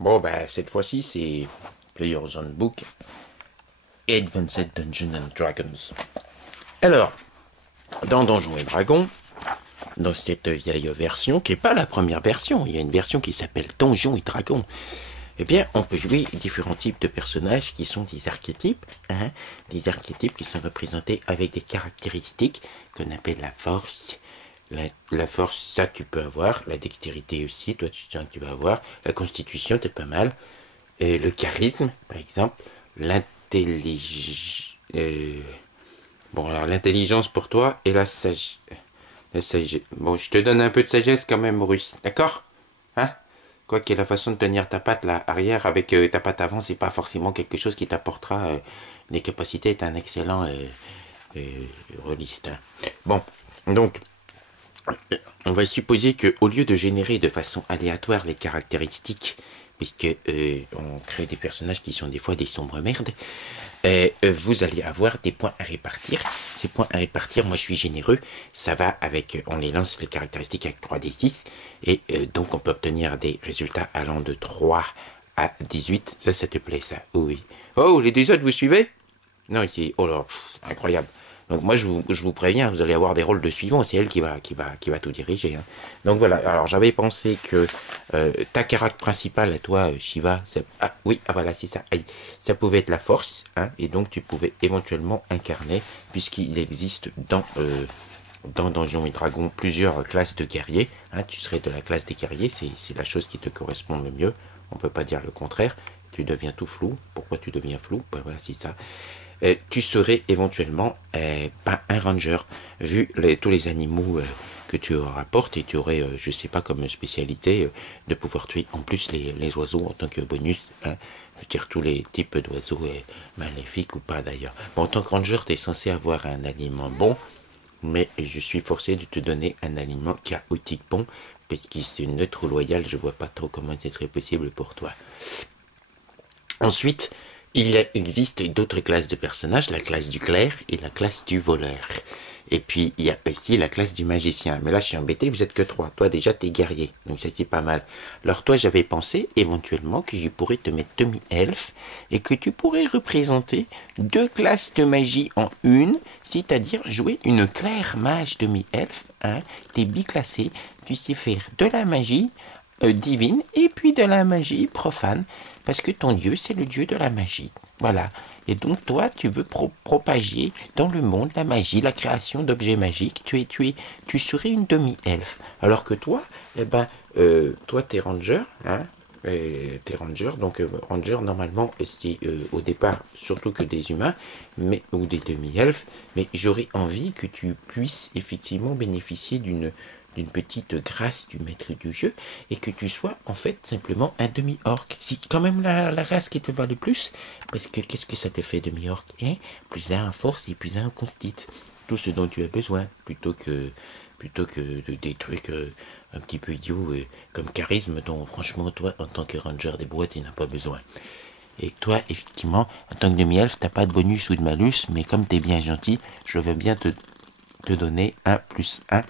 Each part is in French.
Bon, bah, cette fois-ci, c'est Player's Handbook Advanced Dungeons and Dragons. Alors, dans Donjons et Dragons, dans cette vieille version, qui n'est pas la première version, il y a une version qui s'appelle Donjons et Dragons, eh bien, on peut jouer différents types de personnages qui sont des archétypes, hein, des archétypes qui sont représentés avec des caractéristiques qu'on appelle la force. La force, ça tu peux avoir, la dextérité aussi, toi tu vas avoir, la constitution, t'es pas mal, et le charisme, par exemple, l'intelligence. Bon, alors l'intelligence pour toi et la sagesse. Bon, je te donne un peu de sagesse quand même, Maurice, d'accord? Hein? Quoi que la façon de tenir ta patte là, arrière avec ta patte avant, c'est pas forcément quelque chose qui t'apportera des capacités d'un excellent euh, rôliste. Hein. Bon, donc, on va supposer que au lieu de générer de façon aléatoire les caractéristiques, puisque on crée des personnages qui sont des fois des sombres merdes, vous allez avoir des points à répartir. Ces points à répartir, moi je suis généreux, ça va avec, on les lance les caractéristiques avec 3d6, et donc on peut obtenir des résultats allant de 3 à 18. Ça te plaît ça? Oui. Oh, les deux autres, vous suivez? Non, ici, oh là, incroyable. Donc moi je vous préviens, vous allez avoir des rôles de suivant, c'est elle qui va tout diriger. Hein. Donc voilà, alors j'avais pensé que ta caractère principale à toi, Shiva, ah oui, ah voilà, c'est ça, aïe, ça pouvait être la force, hein, et donc tu pouvais éventuellement incarner, puisqu'il existe dans Donjons et Dragons plusieurs classes de guerriers, hein, tu serais de la classe des guerriers, c'est la chose qui te correspond le mieux, on peut pas dire le contraire, tu deviens tout flou, pourquoi tu deviens flou, ben voilà, c'est ça. Tu serais éventuellement pas un ranger, vu tous les animaux que tu rapportes, et tu aurais, je sais pas, comme spécialité de pouvoir tuer en plus les oiseaux en tant que bonus. Hein. Je veux dire, tous les types d'oiseaux, maléfiques ou pas d'ailleurs. Bon, en tant que ranger, tu es censé avoir un aliment bon, mais je suis forcé de te donner un aliment chaotique bon, parce que c'est neutre ou loyal, je vois pas trop comment ce serait possible pour toi. Ensuite, existe d'autres classes de personnages, la classe du clerc et la classe du voleur. Et puis, il y a aussi la classe du magicien. Mais là, je suis embêté, vous êtes que trois. Toi, déjà, t'es guerrier. Donc, ça, c'est pas mal. Alors, toi, j'avais pensé, éventuellement, que je pourrais te mettre demi-elfe et que tu pourrais représenter deux classes de magie en une, c'est-à-dire jouer une claire mage demi-elfe. Hein, t'es biclassé, tu sais faire de la magie divine et puis de la magie profane, parce que ton dieu, c'est le dieu de la magie. Voilà. Et donc, toi, tu veux propager dans le monde la magie, la création d'objets magiques. Tu serais une demi-elfe. Alors que toi, eh ben, toi, t'es ranger, hein, t'es ranger, donc ranger normalement c'est au départ surtout que des humains, mais ou des demi-elfes, mais j'aurais envie que tu puisses effectivement bénéficier d'une petite grâce du maître du jeu et que tu sois en fait simplement un demi-orc. C'est quand même la race qui te va le plus, parce que qu'est-ce que ça te fait demi-orc, hein? Plus un en force et plus un en constit. Tout ce dont tu as besoin, plutôt que des trucs un petit peu idiots comme charisme dont franchement toi en tant que ranger des boîtes tu n'as pas besoin. Et toi effectivement en tant que demi-elfe t'as pas de bonus ou de malus, mais comme t'es bien gentil, je veux bien te donner un plus un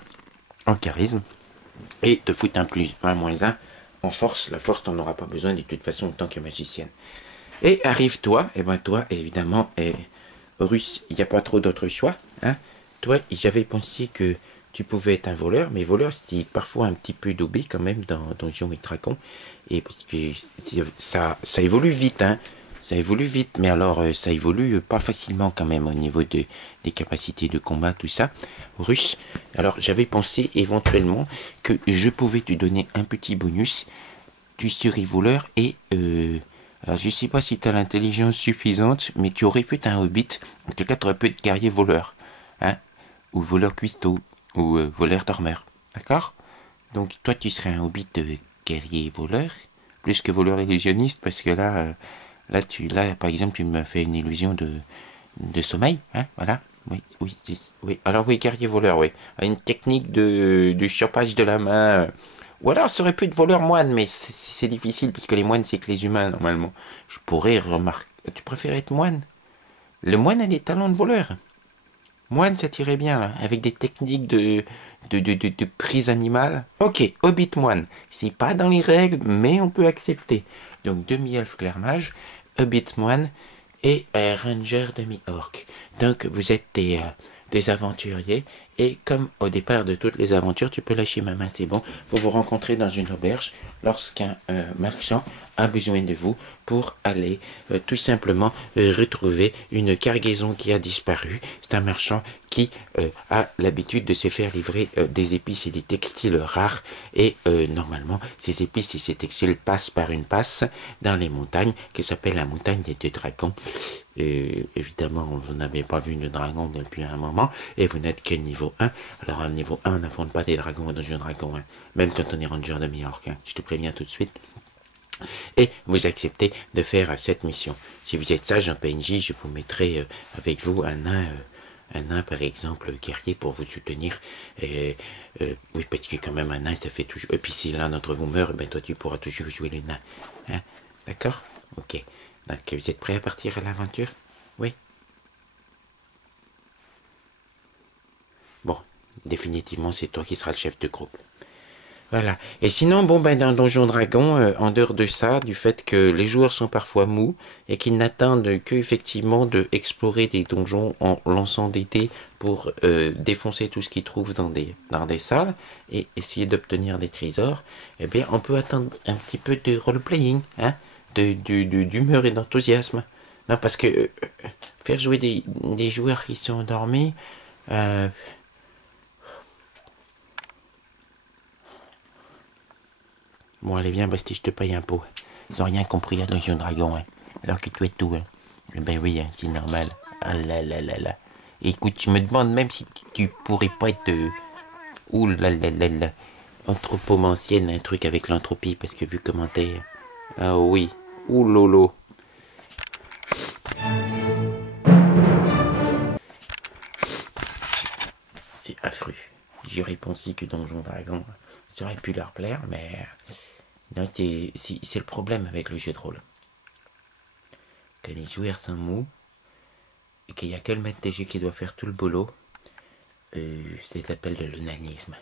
en charisme et te foutre un moins un en force. La force, t'en auras pas besoin de toute façon en tant que magicienne. Et arrive toi, et ben toi, évidemment, russe, il n'y a pas trop d'autres choix. Hein. Toi, j'avais pensé que tu pouvais être un voleur, mais voleur, c'est parfois un petit peu daubé quand même dans Donjons et Dragons. Et parce que ça évolue vite, hein. Ça évolue vite, mais alors ça évolue pas facilement quand même au niveau des capacités de combat, tout ça. Russe, alors j'avais pensé éventuellement que je pouvais te donner un petit bonus. Tu serais voleur et alors je sais pas si tu as l'intelligence suffisante, mais tu aurais pu être un hobbit. En tout cas, tu aurais pu être guerrier voleur, hein, ou voleur cuistot, ou voleur dormeur, d'accord? Donc toi, tu serais un hobbit guerrier voleur, plus que voleur illusionniste, parce que là, par exemple, tu me fais une illusion de sommeil, hein, voilà. Oui, oui, oui. Alors oui, guerrier voleur, oui. Une technique de chopage de la main. Ou alors, ça aurait pu être voleur moine, mais c'est difficile, parce que les moines, c'est que les humains, normalement. Je pourrais remarquer... Tu préfères être moine? Le moine a des talents de voleur. Moine, ça tirait bien, là, avec des techniques de prise animale. Ok, Hobbit moine. C'est pas dans les règles, mais on peut accepter. Donc, demi-elfe clair mage, Hobbit moine et ranger demi-orc. Donc, vous êtes des aventuriers. Et comme au départ de toutes les aventures, tu peux lâcher ma main, c'est bon. Vous vous rencontrez dans une auberge lorsqu'un marchand a besoin de vous pour aller tout simplement retrouver une cargaison qui a disparu. C'est un marchand qui a l'habitude de se faire livrer des épices et des textiles rares. Et normalement, ces épices et ces textiles passent par une passe dans les montagnes qui s'appelle la montagne des deux dragons. Évidemment, vous n'avez pas vu de dragon depuis un moment et vous n'êtes que niveau 1. Alors, à niveau 1, on n'affronte pas des dragons dans un dragon, hein. Même quand on est ranger demi-orc, hein. Je te préviens tout de suite. Et vous acceptez de faire cette mission. Si vous êtes sage en PNJ, je vous mettrai avec vous un nain par exemple guerrier pour vous soutenir. Oui, parce que quand même un nain ça fait toujours. Et puis si l'un d'entre vous meurt, ben toi tu pourras toujours jouer le nain. Hein? D'accord? Ok. Donc vous êtes prêts à partir à l'aventure? Oui. Bon, définitivement c'est toi qui seras le chef de groupe. Voilà. Et sinon, bon, ben, dans Donjon Dragon, en dehors de ça, du fait que les joueurs sont parfois mous et qu'ils n'attendent que, effectivement, de explorer des donjons en lançant des dés pour défoncer tout ce qu'ils trouvent dans des salles et essayer d'obtenir des trésors, eh bien, on peut attendre un petit peu de role-playing, hein, d'humeur et d'enthousiasme. Non, parce que faire jouer des joueurs qui sont endormis, euh, bon, allez, viens, Basti, je te paye un pot. Ils ont rien compris à Donjon Dragon, hein. Alors que tu es tout, hein. Eh ben oui, hein, c'est normal. Ah là là là là. Écoute, je me demande même si tu pourrais pas être... ouh là là là là. Anthropomancienne, un truc avec l'entropie, parce que vu comment t'es... Ah oui. Ouh lolo. C'est affreux. J'aurais pensé que Donjon Dragon, ça aurait pu leur plaire, mais... Non, c'est le problème avec le jeu de rôle. Que les joueurs sont mous, et qu'il n'y a que le maître des jeux qui doit faire tout le boulot, ça s'appelle de l'onanisme.